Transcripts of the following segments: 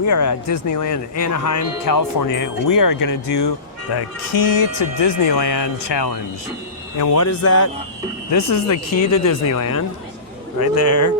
We are at Disneyland in Anaheim, California. We are going to do the Key to Disneyland challenge. And what is that? This is the key to Disneyland, right there.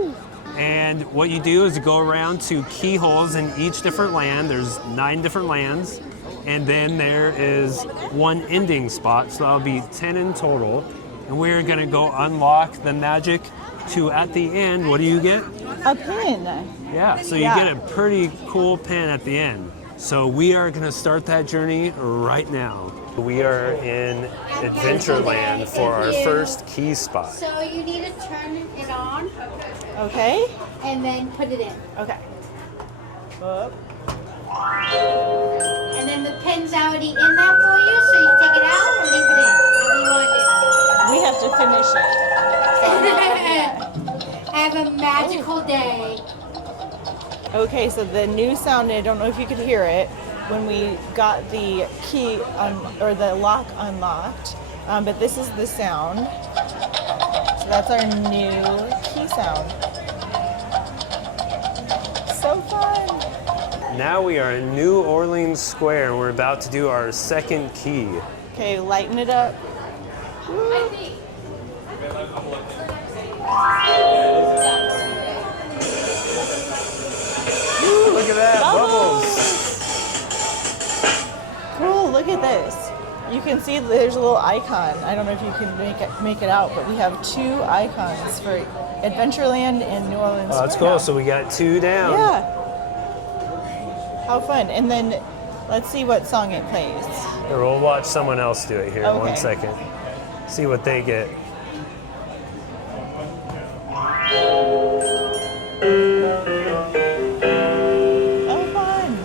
And what you do is you go around to keyholes in each different land. There's 9 different lands. And then there is one ending spot, so that'll be 10 in total. And we're gonna go unlock the magic to, at the end, what do you get? A pin. Yeah, so you get a pretty cool pin at the end. So we are gonna start that journey right now. We are in Adventureland for our first key spot. So you need to turn it on. Okay. And then put it in. Okay. Up. And then the pin's already in there for you, so you take it out and leave it in. However you want to We have to finish it. Have a magical day. Okay, so the new sound, I don't know if you could hear it, when we got the key or the lock unlocked, but this is the sound. So that's our new key sound. So fun. Now we are in New Orleans Square and we're about to do our second key. Okay, lighten it up. Ooh, look at that, bubbles. Cool, look at this. You can see there's a little icon. I don't know if you can make it out, but we have 2 icons for Adventureland and New Orleans. Oh, that's cool. So we got 2 down. Yeah. How fun. And then let's see what song it plays. Here, we'll watch someone else do it here in 1 second. See what they get. Oh, fun.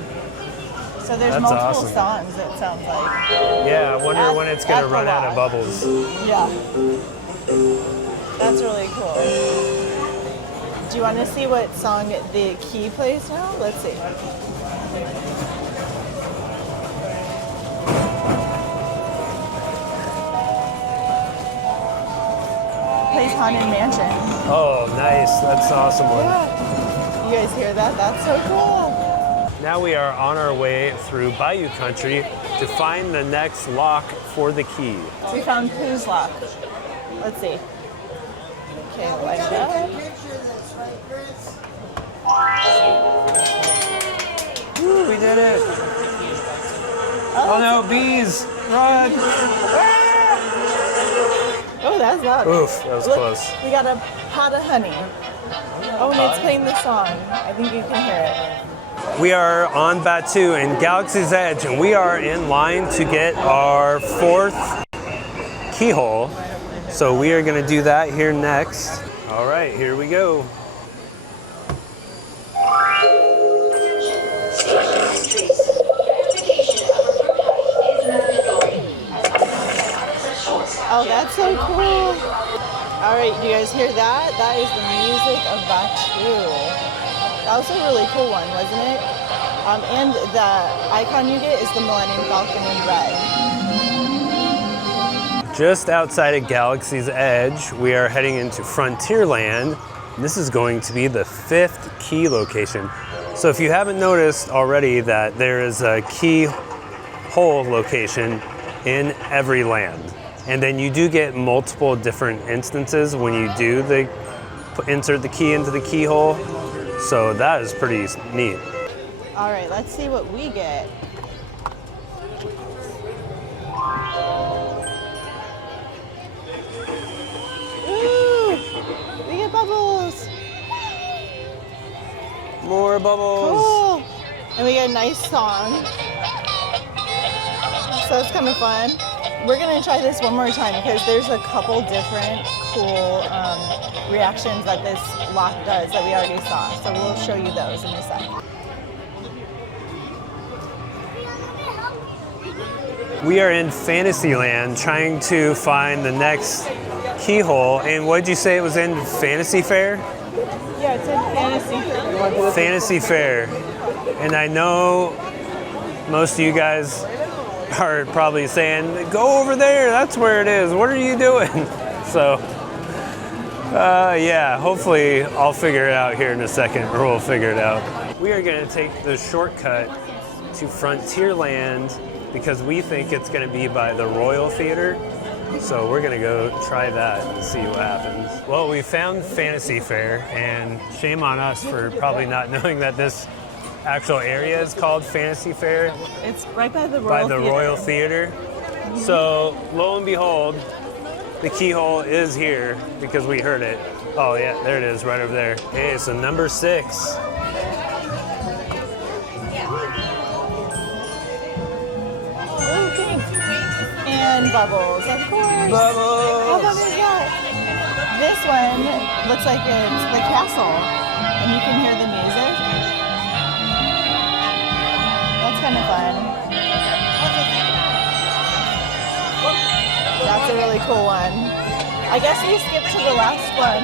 So there's multiple songs, it sounds like. Yeah, I wonder when it's going to run out of bubbles. Yeah. That's really cool. Do you want to see what song the key plays now? Let's see. Plays Haunted Mansion. Oh, nice. That's an awesome one. Yeah. You guys hear that? That's so cool. Now we are on our way through Bayou Country to find the next lock for the key. So we found Pooh's Lock. Let's see. Okay, light it up. Woo, we did it. Oh no, bees, run. Oh, that's loud. Oof, that was close. We got a pot of honey. Oh, and it's playing the song. I think you can hear it. We are on Batu in Galaxy's Edge, and we are in line to get our 4th keyhole. So we are going to do that here next. All right, here we go. Oh, that's so cool. All right, do you guys hear that? That is the music of Batu. That was a really cool one, wasn't it? And the icon you get is the Millennium Falcon in red. Just outside of Galaxy's Edge, we are heading into Frontierland. This is going to be the 5th key location. So if you haven't noticed already that there is a keyhole location in every land. And then you do get multiple different instances when you do insert the key into the keyhole. So that is pretty neat. All right, let's see what we get. Ooh, we get bubbles. More bubbles. Cool. And we get a nice song. So it's kind of fun. We're gonna try this one more time because there's a couple different cool reactions that this lock does that we already saw. So we'll show you those in a sec. We are in Fantasyland trying to find the next keyhole. And what did you say it was in? Fantasy Fair? Yeah, it's in Fantasy. Fantasy Fair. And I know most of you guys are probably saying, go over there, that's where it is. What are you doing? So, yeah, hopefully I'll figure it out here in a second, or we'll figure it out. we are going to take the shortcut to Frontierland because we think it's going to be by the Royal Theater. So we're going to go try that and see what happens. Well, we found Fantasy Fair, and shame on us for probably not knowing that this actual area is called Fantasy Fair. It's right by the Royal Theater. Royal Theater. So lo and behold, the keyhole is here because we heard it. Oh yeah, there it is, right over there. Okay, so number 6. Oh, thanks. And bubbles, of course. Bubbles! How fun is that? This one looks like it's the castle, and you can hear the music. That's kind of fun. That's a really cool one. I guess we skipped to the last one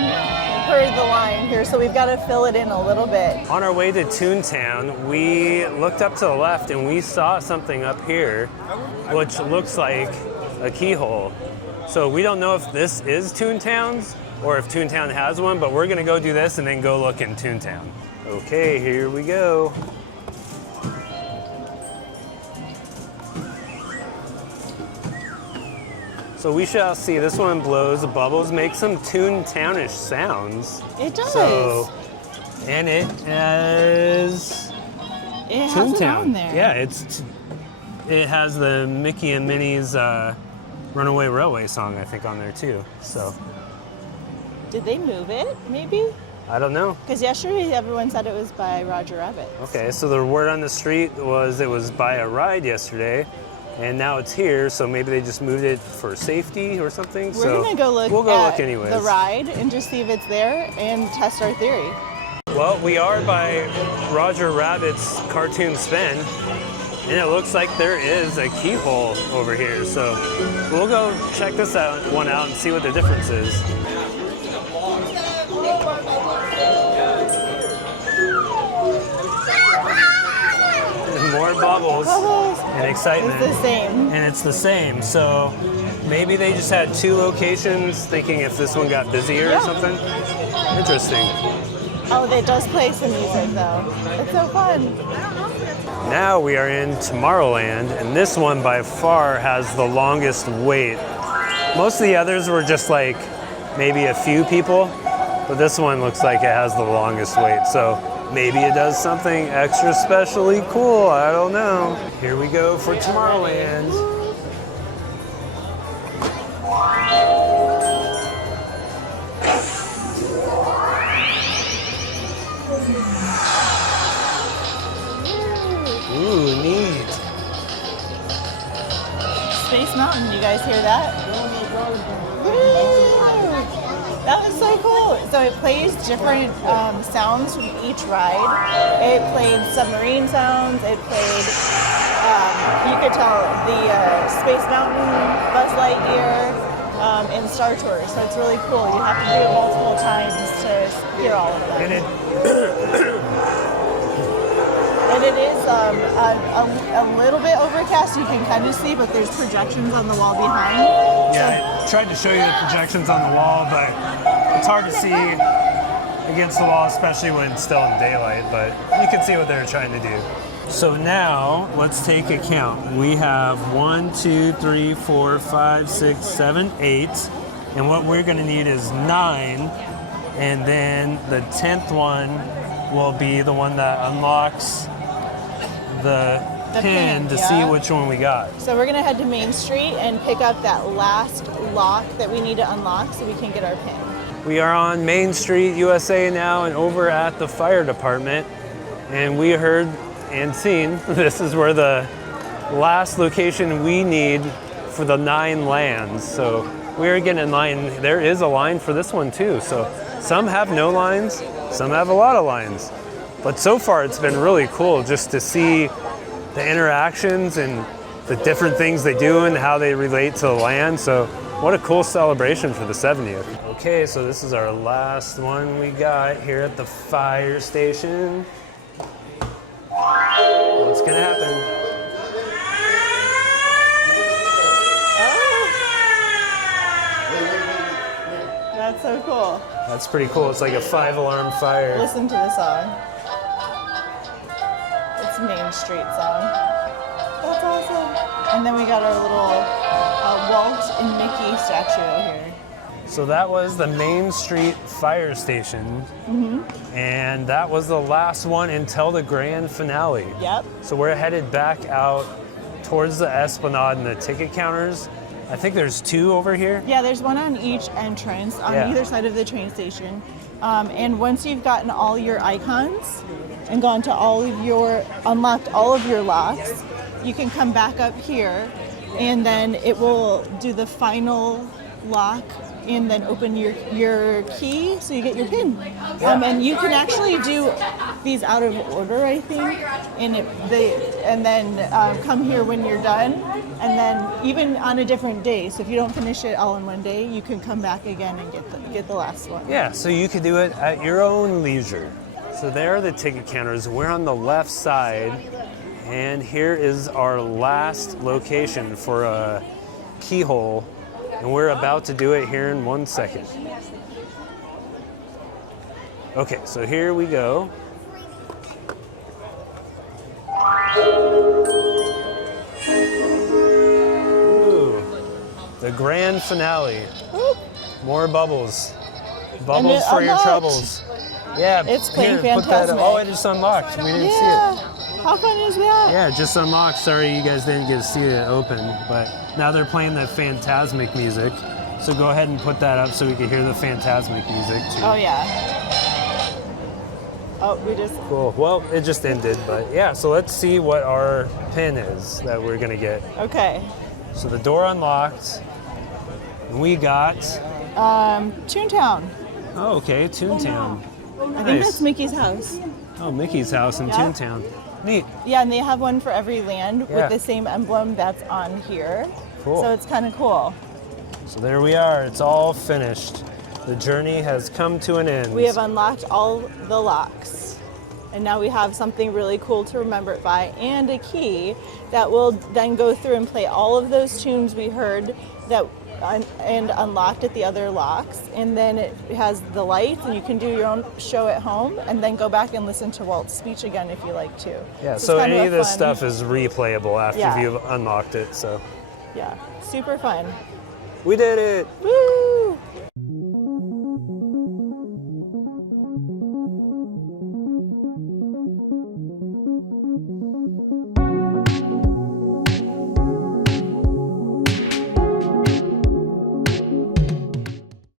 per the line here, so we've got to fill it in a little bit. On our way to Toontown, we looked up to the left and we saw something up here, which looks like a keyhole. So we don't know if this is Toontown's or if Toontown has one, but we're gonna go do this and then go look in Toontown. Okay, here we go. So we shall see. This one blows bubbles, makes some Toontownish sounds. It does. So, and it has it on there. Yeah, it has the Mickey and Minnie's Runaway Railway song, I think, on there too. So did they move it? Maybe. I don't know. Because yesterday everyone said it was by Roger Rabbit. Okay, so the word on the street was it was by a ride yesterday. And now it's here, so maybe they just moved it for safety or something. We're gonna go look we'll go at look anyways. the ride and just see if it's there and test our theory. Well, we are by Roger Rabbit's Cartoon Spin, and it looks like there is a keyhole over here. So we'll go check this one out and see what the difference is. More bubbles and excitement. It's the same. And it's the same. So maybe they just had 2 locations, thinking if this one got busier or something. Interesting. Oh, it does play some music though. It's so fun. Now we are in Tomorrowland, and this one by far has the longest wait. Most of the others were just like maybe a few people, but this one looks like it has the longest wait. So maybe it does something extra specially cool, I don't know. Here we go for Tomorrowland. Ooh, neat. Space Mountain, you guys hear that? Woo! That was so cool. So it plays different sounds from each ride. It played submarine sounds. It played, you could tell, the Space Mountain, Buzz Lightyear, and Star Tours. So it's really cool. You have to do it multiple times to hear all of them. And it is a little bit overcast. You can kind of see, but there's projections on the wall behind. Yeah, I tried to show you the projections on the wall, but it's hard to see against the wall, especially when it's still in daylight, but you can see what they're trying to do. So now, let's take a count. We have 1, 2, 3, 4, 5, 6, 7, 8, and what we're gonna need is 9, and then the 10th one will be the one that unlocks the pin to see which one we got. So we're gonna head to Main Street and pick up that last lock that we need to unlock so we can get our pin. We are on Main Street, USA now, and over at the fire department. And we heard and seen this is where the last location we need for the 9 lands. So we are getting in line. There is a line for this one too. So some have no lines, some have a lot of lines. But so far it's been really cool just to see the interactions and the different things they do and how they relate to the land. So what a cool celebration for the 70th. Okay, so this is our last one we got here at the fire station. What's gonna happen? Oh. That's so cool. That's pretty cool. It's like a 5-alarm fire. Listen to the song. Main Street song. That's awesome. And then we got our little Walt and Mickey statue here. So that was the Main Street Fire Station, and that was the last one until the grand finale. Yep. So we're headed back out towards the Esplanade and the ticket counters. I think there's 2 over here. Yeah, there's one on each entrance on either side of the train station. And once you've gotten all your icons and gone to unlocked all of your locks, you can come back up here and then it will do the final lock and then open your key so you get your pin. And you can actually do these out of order, I think, and then come here when you're done, and then even on a different day. So if you don't finish it all in one day, you can come back again and get the last one. Yeah, so you could do it at your own leisure. So there are the ticket counters. We're on the left side, and here is our last location for a keyhole. And we're about to do it here in 1 second. Okay, so here we go. Ooh, the grand finale. Oop. More bubbles. Bubbles for your unlocked. troubles. Yeah, It's playing here, put that- Fantasmic. Oh, it just unlocked. We didn't see it. Yeah. How fun is that? Yeah, it just unlocked. Sorry you guys didn't get to see it open, but now they're playing the Fantasmic music. So go ahead and put that up so we can hear the Fantasmic music too. Oh yeah. Oh, we just. Cool. Well, it just ended, but yeah, so let's see what our pin is that we're gonna get. Okay. So the door unlocked. We got, Toontown. oh, okay, Toontown. I think that's Mickey's house. Oh, Mickey's house in Yeah. Toontown. Neat. Yeah, and they have one for every land Yeah. with the same emblem that's on here. Cool. So it's kind of cool. So there we are. It's all finished. The journey has come to an end. We have unlocked all the locks. And now we have something really cool to remember it by and a key that will then go through and play all of those tunes we heard and unlocked at the other locks. And then it has the lights and you can do your own show at home and then go back and listen to Walt's speech again if you like to. Yeah, it's so kind any a of this fun- stuff is replayable after Yeah. you've unlocked it. So Yeah, super fun. we did it. Woo!